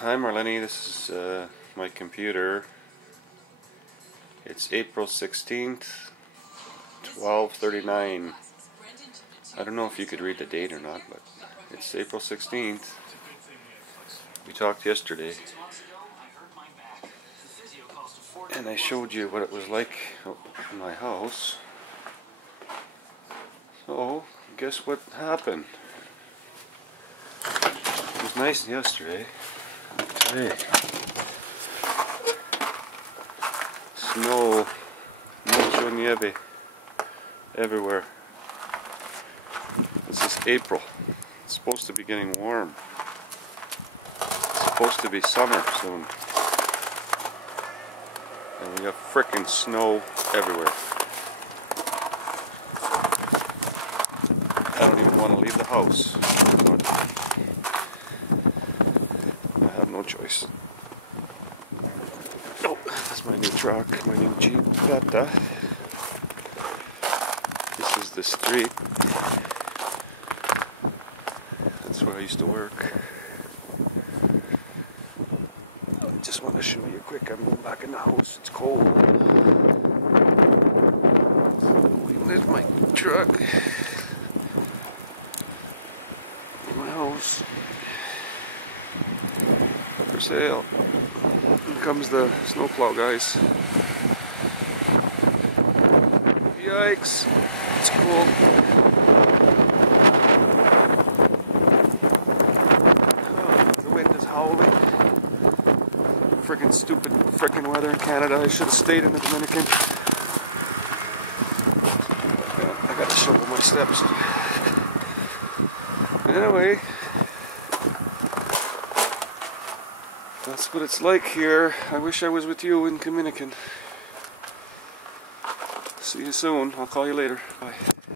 Hi Marlene, this is my computer. It's April 16th, 12:39. I don't know if you could read the date or not, but it's April 16th. We talked yesterday, and I showed you what it was like in my house. So, guess what happened? It was nice yesterday. Today, snow, mucho nieve everywhere. This is April. It's supposed to be getting warm. It's supposed to be summer soon. And we have frickin' snow everywhere. I don't even want to leave the house. But I have no choice. Oh, that's my new truck, my new Jeep Beta. This is the street. That's where I used to work. I just want to show you quick. I'm going back in the house. It's cold. There's my truck. My house. For sale. Here comes the snowplow guys. Yikes! It's cold. Oh, the wind is howling. Freaking stupid freaking weather in Canada. I should have stayed in the Dominican. I gotta shovel my steps. Anyway. That's what it's like here. I wish I was with you in Dominican. See you soon. I'll call you later. Bye.